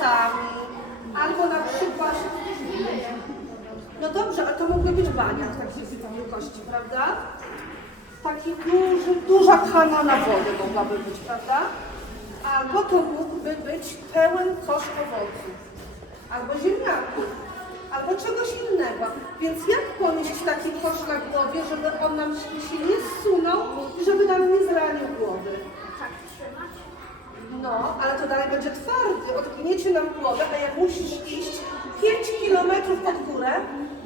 włosami, albo na przykład... No dobrze, ale to mógłby być baniak takiej wielkości, prawda? Taki duży, duża kanona wody mogłaby być, prawda? Albo to mógłby być pełen kosz owoców, albo ziemniaków, albo czegoś innego. Więc jak ponieść taki kosz na głowie, żeby on nam się nie zsunął i żeby nam nie zranił? No, ale to dalej będzie twardy. Odgniecie nam głowę, a jak musisz iść 5 kilometrów pod górę,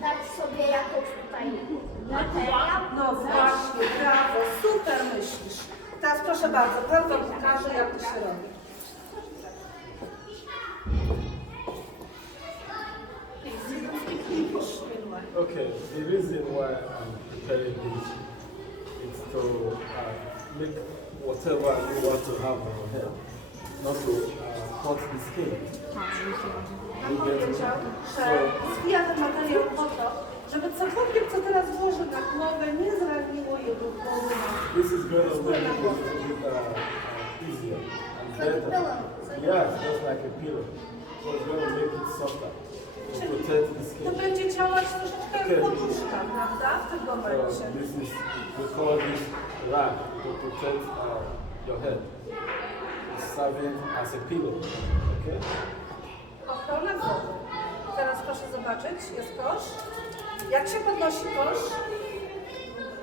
Dać sobie jakąś tutaj materiał? no właśnie, brawo, super myślisz. Teraz proszę bardzo, pan wam pokaże, jak to się robi. Okay, the reason why I'm preparing this is to uh, make whatever you want to have on your cut the skin. Pan powiedział, że zwija ten materiał po to, żeby cokolwiek, co teraz włoży na głowę, nie zraniło jego głowy. This is going to make it a bit uh, easier and better. Yeah, just like a pillow. So it's going to make it softer to protect the To skin. będzie działać troszeczkę jak poduszka, prawda? W tym So momencie. this is, we call this rag to protect uh, your head. Serving as a pillow. Okay? Ochrona głowy. Teraz proszę zobaczyć, jest kosz. Jak się podnosi kosz?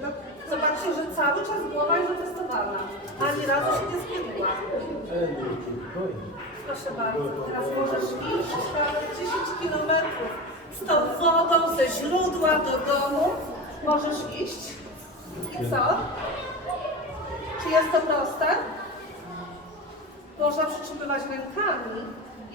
No, zobaczcie, że cały czas głowa jest zatestowana. Ani razu się nie going. Proszę bardzo, teraz możesz iść nawet 10 kilometrów z tą wodą ze źródła do domu. Możesz iść. I co? Czy jest to proste? Można przytrzymywać rękami,